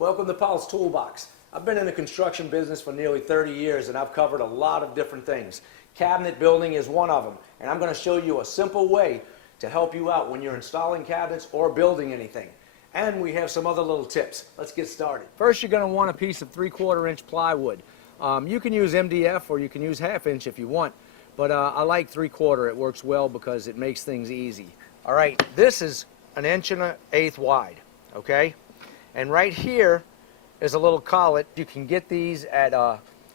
Welcome to Paulstoolbox. I've been in the construction business for nearly 30 years and I've covered a lot of different things. Cabinet building is one of them, and I'm going to show you a simple way to help you out when you're installing cabinets or building anything. And we have some other little tips. Let's get started. First, you're going to want a piece of 3/4 inch plywood. You can use MDF or you can use 1/2 inch if you want, but I like 3/4. It works well because it makes things easy. All right, this is 1 1/8 wide, okay? And right here is a little collet. You can get these at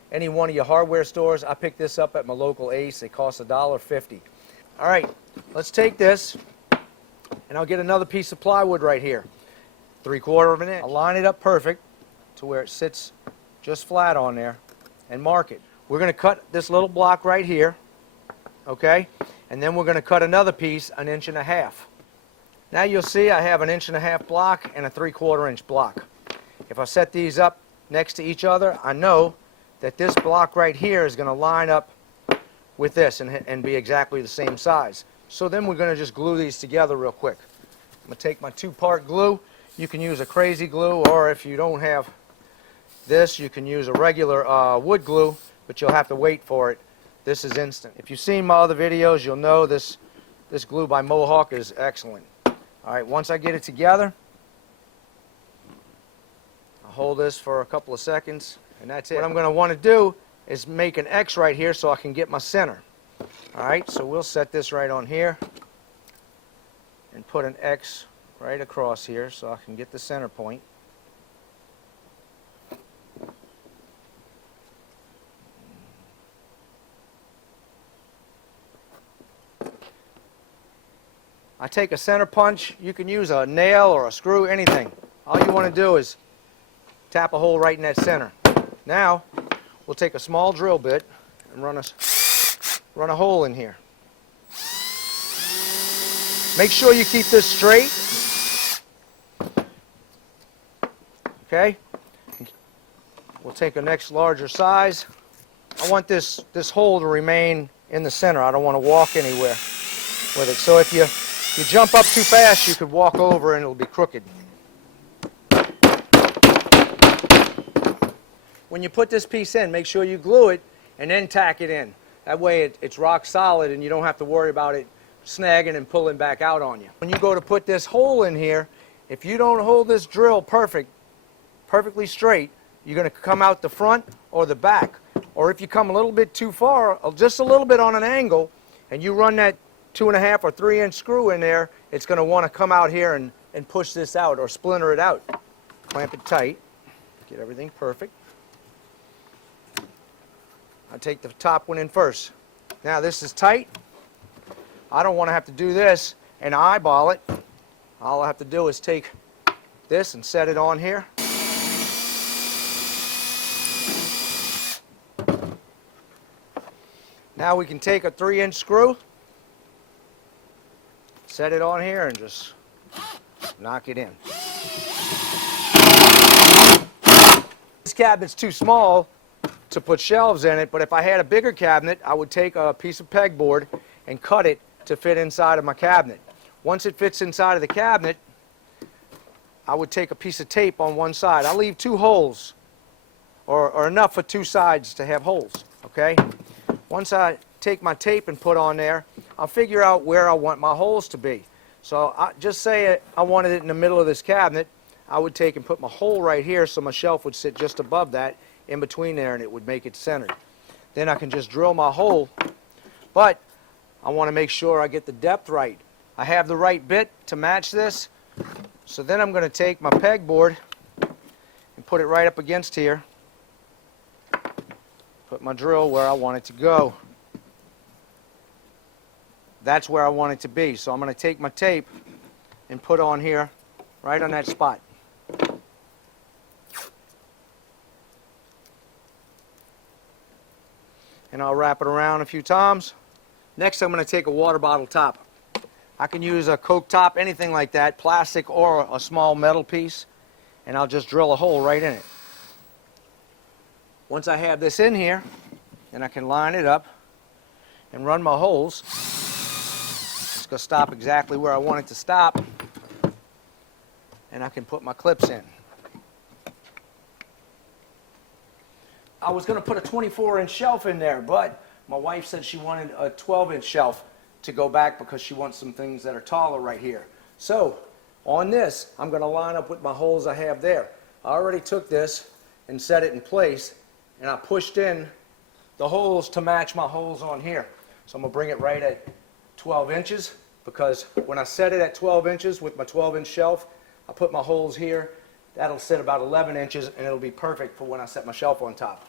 any one of your hardware stores. I picked this up at my local Ace. It costs $1.50. All right, let's take this, and I'll get another piece of plywood right here, 3/4 inch. I'll line it up perfect to where it sits just flat on there and mark it. We're going to cut this little block right here, okay? And then we're going to cut another piece 1 1/2 inch. Now you'll see I have 1 1/2 inch block and a 3/4 inch block. If I set these up next to each other, I know that this block right here is going to line up with this and be exactly the same size. So then we're going to just glue these together real quick. I'm going to take my 2-part glue. You can use a crazy glue, or if you don't have this, you can use a regular wood glue, but you'll have to wait for it. This is instant. If you've seen my other videos, you'll know this glue by Mohawk is excellent. All right, once I get it together, I'll hold this for a couple of seconds, and that's it. What I'm going to want to do is make an X right here so I can get my center. All right, so we'll set this right on here and put an X right across here so I can get the center point. I take a center punch. You can use a nail or a screw, anything. All you want to do is tap a hole right in that center. Now, we'll take a small drill bit and run a hole in here. Make sure you keep this straight. Okay? We'll take a next larger size. I want this hole to remain in the center. I don't want to walk anywhere with it. So if you jump up too fast, you could walk over and it'll be crooked. When you put this piece in, make sure you glue it and then tack it in. That way it's rock solid and you don't have to worry about it snagging and pulling back out on you. When you go to put this hole in here, if you don't hold this drill perfectly straight, you're going to come out the front or the back. Or if you come a little bit too far, just a little bit on an angle, and you run that 2.5 or 3 inch screw in there, it's going to want to come out here and push this out or splinter it out. Clamp it tight. Get everything perfect. I take the top one in first. Now this is tight. I don't want to have to do this and eyeball it. All I have to do is take this and set it on here. Now we can take a 3 inch screw, set it on here, and just knock it in. This cabinet's too small to put shelves in it, but if I had a bigger cabinet, I would take a piece of pegboard and cut it to fit inside of my cabinet. Once it fits inside of the cabinet, I would take a piece of tape on one side. I leave 2 holes, or enough for 2 sides to have holes, okay? Once I take my tape and put on there, I'll figure out where I want my holes to be. So just say I wanted it in the middle of this cabinet, I would take and put my hole right here so my shelf would sit just above that, in between there, and it would make it centered. Then I can just drill my hole, but I want to make sure I get the depth right. I have the right bit to match this, so then I'm going to take my pegboard and put it right up against here. Put my drill where I want it to go. That's where I want it to be. So I'm going to take my tape and put on here, right on that spot. And I'll wrap it around a few times. Next, I'm going to take a water bottle top. I can use a Coke top, anything like that, plastic or a small metal piece, and I'll just drill a hole right in it. Once I have this in here, then I can line it up and run my holes. It's going to stop exactly where I want it to stop, and I can put my clips in. I was going to put a 24-inch shelf in there, but my wife said she wanted a 12-inch shelf to go back because she wants some things that are taller right here. So on this, I'm going to line up with my holes I have there. I already took this and set it in place, and I pushed in the holes to match my holes on here. So I'm going to bring it right at 12 inches because when I set it at 12 inches with my 12-inch shelf, I put my holes here. That'll sit about 11 inches, and it'll be perfect for when I set my shelf on top.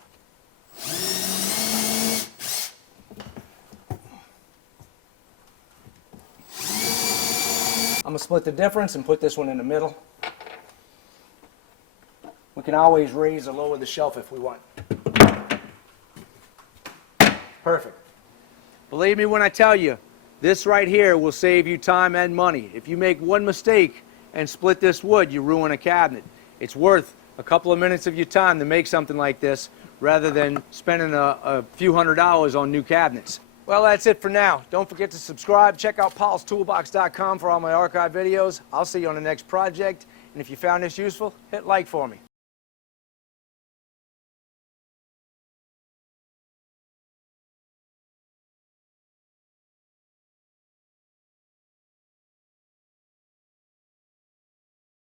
I'm going to split the difference and put this one in the middle. We can always raise or lower the shelf if we want. Perfect. Believe me when I tell you, this right here will save you time and money. If you make one mistake and split this wood, you ruin a cabinet. It's worth a couple of minutes of your time to make something like this rather than spending a few $100s on new cabinets. Well, that's it for now. Don't forget to subscribe. Check out paulstoolbox.com for all my archive videos. I'll see you on the next project. And if you found this useful, hit like for me.